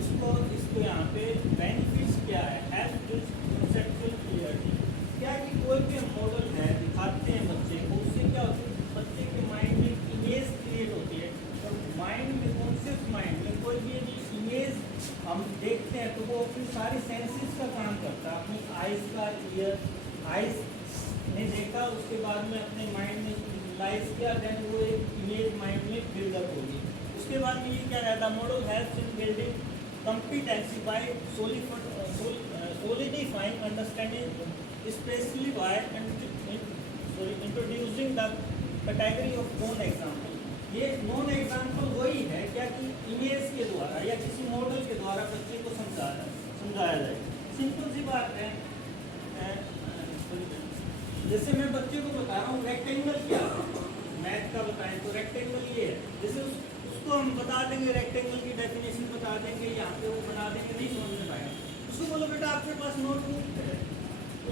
उसको इसको यहाँ पे बेनिफिट्स क्या है, हेल्प कंसेप्चुअल क्लियरिटी। क्या कि कोई भी मॉडल है दिखाते हैं बच्चे को, उससे क्या होता है बच्चे के माइंड में इमेज क्रिएट होती है, और माइंड में कॉन्शियस माइंड में कोई भी यदि इमेज हम देखते हैं तो वो अपनी सारी सेंसेस का काम करता है। अपनी आइज़ का, ईयर आइज़ ने देखा, उसके बाद में अपने माइंड में विजुलाइज किया, देन वो एक इमेज माइंड में बिल्डअप होगी। उसके बाद में ये क्या रहता, model helps in building competency by solidifying understanding, especially by introducing the category of known example। ये known example वही है क्या कि इमेज के द्वारा या किसी मॉडल के द्वारा बच्चे को समझाया जाए। सिंपल सी बात है, जैसे मैं बच्चे को बता रहा हूँ रेक्टेंगल क्या है, मैथ का बताएं तो रेक्टेंगल ये है, जैसे उसको हम बता देंगे रेक्टेंगल की डेफिनेशन बता देंगे, यहाँ पे वो बना देंगे, नहीं समझ में पाएगा। उसको बोलो बेटा आपके पास नोटबुक है,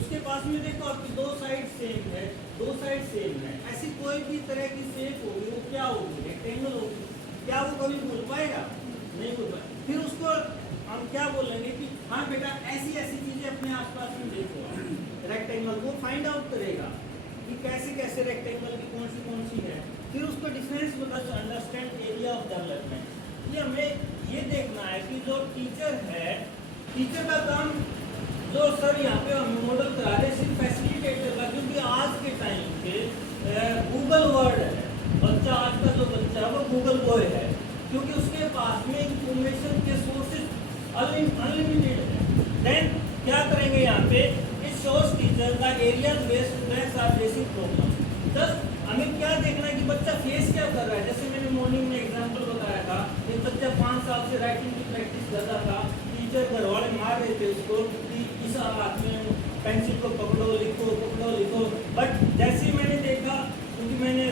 उसके पास में देखो आपकी दो साइड सेम है, दो साइड सेम है, ऐसी कोई भी तरह की शेप होगी वो क्या होगी, रेक्टेंगल होगी। क्या वो कभी बोल पाएगा? नहीं बोल पाएगा। फिर उसको हम क्या बोलेंगे कि हाँ बेटा ऐसी ऐसी चीजें अपने आसपास में देखो, रेक्टेंगल वो फाइंड आउट करेगा कि कैसे कैसे रेक्टेंगल की कौन सी है। फिर उसको डिफरेंस बता, अंडरस्टैंड एरिया ऑफ डेवलपमेंट। ये हमें ये देखना है कि जो टीचर है, टीचर का काम जो सर यहाँ पे हम मॉडल करा रहे हैं सिर्फ फैसिलिटेट करना, क्योंकि आज के टाइम पे गूगल वर्ड है, बच्चा आज का जो बच्चा है वो गूगल बॉय है, क्योंकि उसके पास में इंफॉर्मेशन के सोर्सेज अनलिमिटेड है। देन क्या करेंगे यहाँ पे, it shows teacher the areas where students are facing problems. दस हमें क्या देखना है कि बच्चा फेस क्या कर रहा है। जैसे मैंने मॉर्निंग में एग्जांपल बताया था, एक बच्चा 5 साल से राइटिंग की प्रैक्टिस कर रहा था, टीचर घर वाले मार रहे थे उसको कि इस हाथ में पेंसिल को पकड़ो लिखो, बट जैसे मैंने देखा, क्योंकि मैंने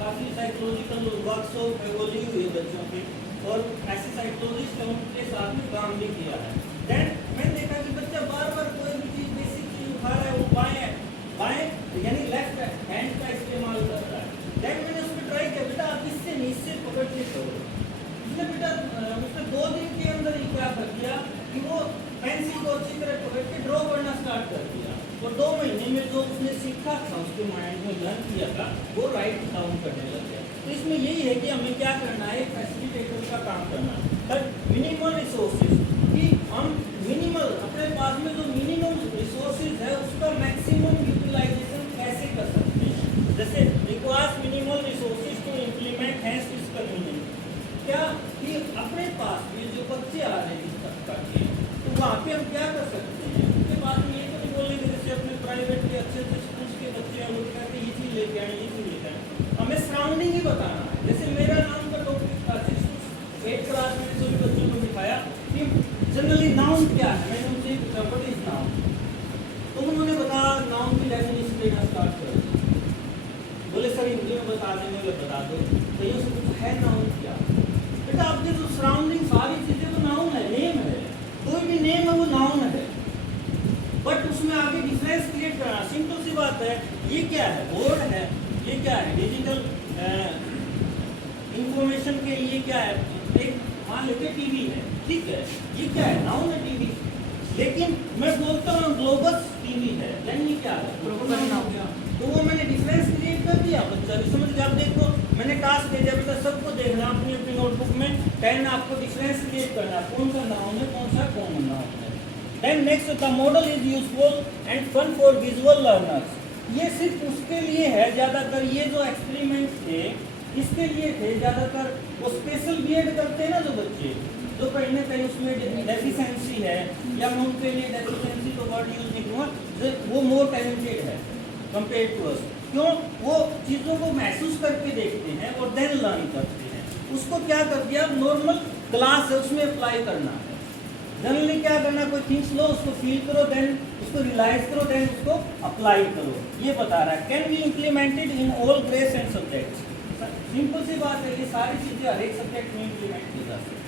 काफ़ी साइकोलॉजिकल वर्कशॉप वो ली हुई है बच्चों की, और ऐसे साइकोलॉजिस्ट के साथ में काम भी किया है। देन मैंने देखा कि बच्चा बार बार कोई भी चीज़ बेसिक चीज़ उठा रहा है, वो बाएं यानी लेफ्ट हैंड का इस्तेमाल कर रहा है। देन मैंने उसमें ट्राई किया, बेटा आप इससे नहीं, इससे पकड़ के करो। उसने बेटा उसने 2 दिन के अंदर ही क्या कर दिया कि वो पेंसिल को अच्छी तरह पकड़ के ड्रॉ करना स्टार्ट कर दिया, और 2 महीने में जो उसने सीखा था, उसके माइंड में लर्न किया था, वो राइट डाउन करने लग गया। तो इसमें यही है कि हमें क्या करना है, फैसिलिटेटर का काम करना है, बट मिनिमल रिसोर्सेज कि हम मिनिमल अपने पास में जो मिनिमम रिसोर्सेज है उसका मैक्सिमम यूटिलाइजेशन कैसे कर सकते हैं। जैसे requires minimal resources to implement hence physical meaning, क्या कि अपने पास में जो बच्चे आ रहे हैं इस तक के, तो वहाँ पे हम क्या कर सकते हैं, उनके पास में ये तो नहीं बोलेंगे जैसे अपने प्राइवेट के अच्छे स्कूल के बच्चे हैं, वो कहते हैं ये चीज़ लेके आए, ये चीज़ लेके आए। हमें सराउंडिंग ही बताना है। जैसे मेरा नाम का टॉपिक था 8th क्लास में, सभी बच्चों को दिखाया कि जनरली नाउन क्या है, मैंने उनसे व्हाट इज नाउन, तो उन्होंने बताया नाउन की डेफिनेशन देना स्टार्ट कर दी। बोले सर हिंदी में बता देंगे, बोले बता दो, तो ये सब कुछ है नाउन क्या। बेटा आपके जो सराउंडिंग सारी चीज़ें तो नाउन है, नेम है, कोई भी नेम है वो नाउन है, बट उसमें आगे डिफरेंस क्रिएट करना। सिंपल सी बात है, ये क्या है, बोर्ड है, ये क्या है, डिजिटल इंफॉर्मेशन के लिए क्या है, एक मान लेते टीवी है, ठीक है, ये क्या है, नाउन है टीवी, लेकिन मैं बोलता हूँ ग्लोबल टीवी है, यानी ये क्या है, प्रोफेशनल हो गया, तो वो मैंने डिफरेंस क्रिएट कर दिया, बच्चा भी समझ गया। आप देखो मैंने टास्क दे दिया, बेटा सबको देखना अपनी अपनी नोटबुक में 10 आपको डिफरेंस क्रिएट करना, कौन सा नाउन है, कौन सा कॉमन नाउन है। Then next, the model is useful and fun for visual learners. ये सिर्फ उसके लिए है, ज़्यादातर ये जो एक्सपेरिमेंट थे इसके लिए थे, ज़्यादातर वो स्पेशल बीएड करते हैं ना जो बच्चे, जो कहीं ना कहीं उसमें डेफिशिएंसी है, या मैं उनके लिए डेफिशिएंसी तो वर्ड यूज नहीं करूँगा, वो मोर टैलेंटेड है कंपेयर टू अस। क्यों? वो चीज़ों को महसूस करके देखते हैं और देन लर्न करते हैं। उसको क्या कर दिया, नॉर्मल क्लास है उसमें अप्लाई करना है। जनरली क्या करना, कोई थिंग्स लो, उसको फील करो, देन उसको रियलाइज करो, देन उसको अप्लाई करो, ये बता रहा है। Can be implemented in all grades and subjects. Simple सी बात है, ये सारी चीज़ें हर एक सब्जेक्ट में इम्प्लीमेंट की जा सकती है।